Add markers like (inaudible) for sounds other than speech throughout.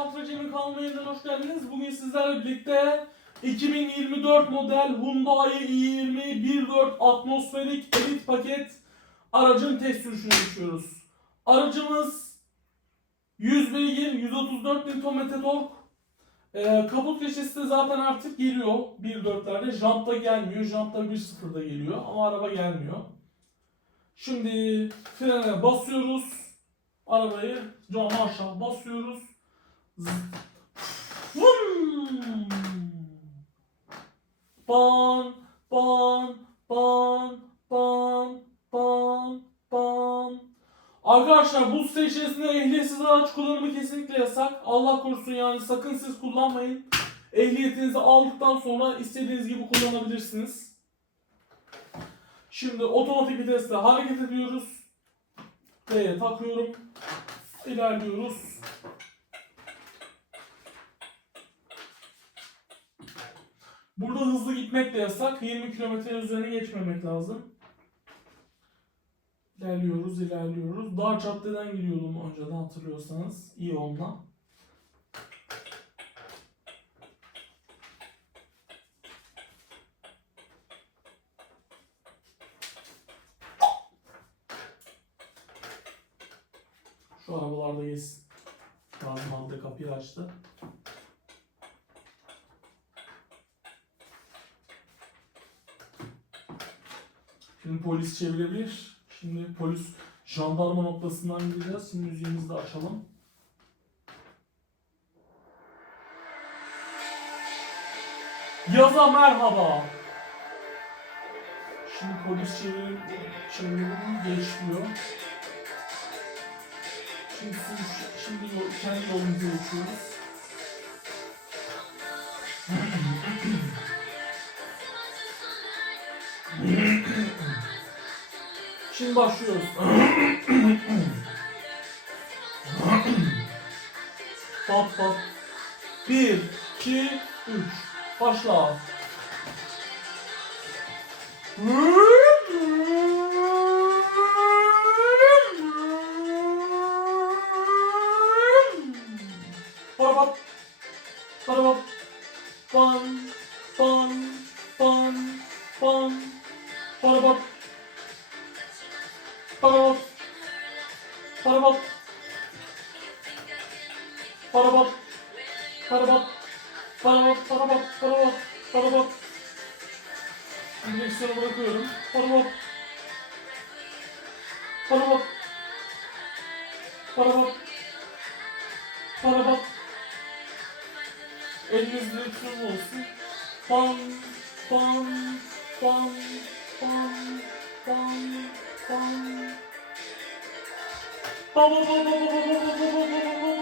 Altra Cem'in yeniden hoş geldiniz. Bugün sizlerle birlikte 2024 model Hyundai i20 1.4 atmosferik elit paket aracın test sürüşüne geçiyoruz. Aracımız 100 beygir, 134 Nm tork. Ee, kaput köşesi de zaten artık geliyor 1.4'lerde. Jant'ta gelmiyor. Jant'ta 1.0'da geliyor ama araba gelmiyor. Şimdi frene basıyoruz. Arabayı cam aşağı basıyoruz. Vum! Ban, ban, ban, ban, ban, ban. Arkadaşlar bu site içerisinde ehliyetsiz araç kullanımı kesinlikle yasak. Allah korusun yani sakın siz kullanmayın. Ehliyetinizi aldıktan sonra istediğiniz gibi kullanabilirsiniz. Şimdi otomatik vitesle hareket ediyoruz. D'ye takıyorum. İlerliyoruz. Burada hızlı gitmek de yasak. 20 kilometre üzerine geçmemek lazım. İlerliyoruz, ilerliyoruz. Dar caddeden giriyordum önceden hatırlıyorsanız. İyi onunla. Şu arabalarda geçsin. Lazım aldı kapıyı açtı. Şimdi polis çevirebilir. Şimdi polis jandarma noktasından gideceğiz. Şimdi müziğimizi de açalım. Yaza merhaba. Şimdi polis çevir, çeviriyor, geçmiyor. Şimdi, şimdi kendi yolumuza geçiyoruz. (laughs) Şimdi başlıyoruz. Pop pop. Bir, iki, üç. Başla. Para bak. Para bak. Para bal. Para bal. Para bal. Para bal. Para bal. Para bal. Para bırakıyorum. Para bal. Para bal. Para bal. Para bal. Elinizde lütfen olsun. Bam. Bam. Bam. Bam. Bam. Bam. Baba baba baba baba baba baba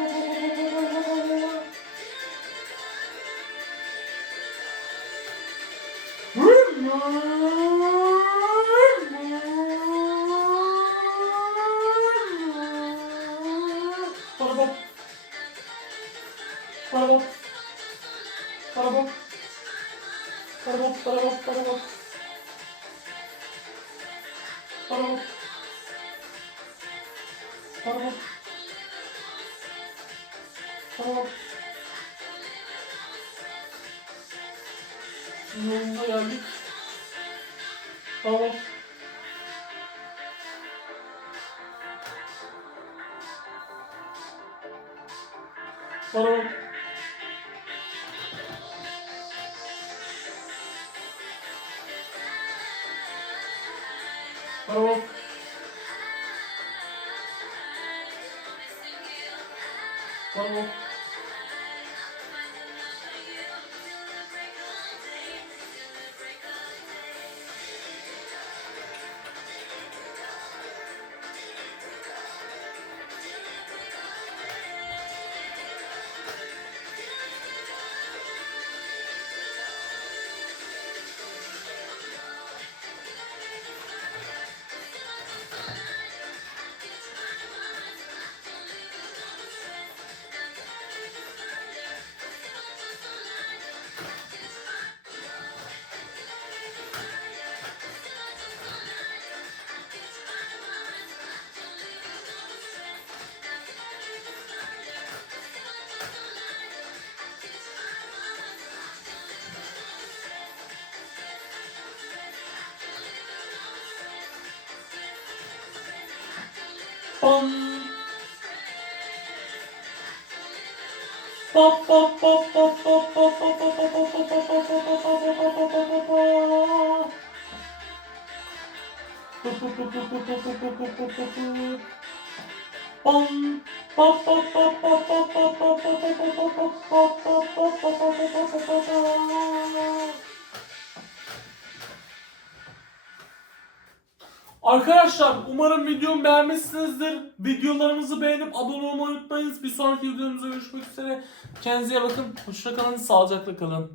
Para bak. Para bak. Para bak, para bak, para bak. Para bak. Hop. Hop. Yoluna geldik. Hop. Hop. Hop. Слово. Bom. Bom, Arkadaşlar umarım videomu beğenmişsinizdir. Videolarımızı beğenip abone olmayı unutmayınız. Bir sonraki videomuzda görüşmek üzere. Kendinize iyi bakın. Hoşça kalın. Sağlıcakla kalın.